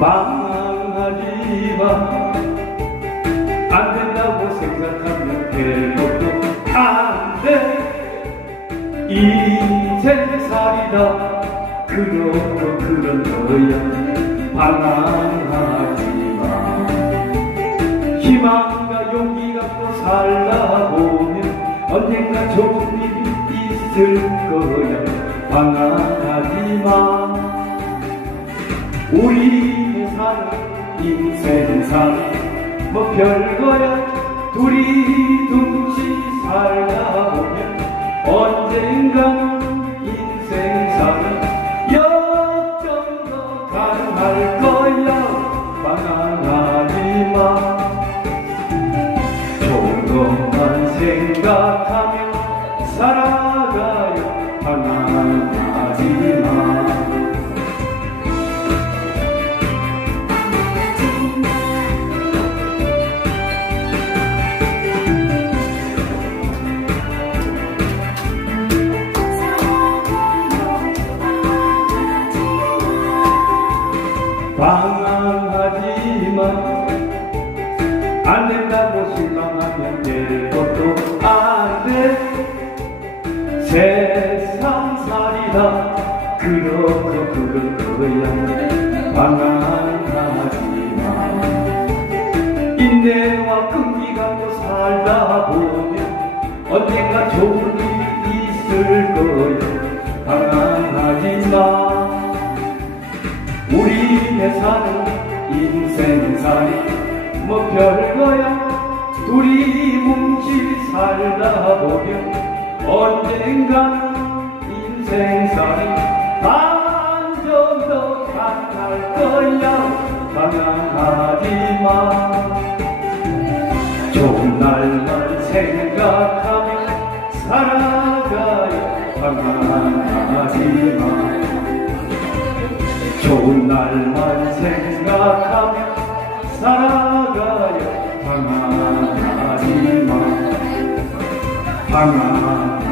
망하지 마. 안 된다고 생각하면 결국도 안 돼. 인생살이다. 그러고 그런 거야. 방황하지 마. 희망과 용기 갖고 살다 보면 언젠가 좋은 일이 있을 거야. 방황하지 마. 우리 사는 인생상 뭐 별거야. 둘이 둥치 살다 보면 언젠가 인생상은 역전도 가능할 거야. 방황하지 마. 좋은 것만 생각하며 살아가요. 방황하지 마 방황하지만 안 된다고 실망하면 될 것도 안돼. 세상살이다. 그렇고 그럴 거야? 방황하지마 인내와 끈기 갖고 살다 보면 언젠가 좋은 우리네 사는 인생살이 뭐 별거야? 둘이 뭉치 살다 보면 언젠가 인생살이 반전도 가능할 거야. 방황하지 마 좋은 날만 생각하며 살아가요 방황하지 마 좋은 날만 생각하며 살아가요 방황하지 마 방황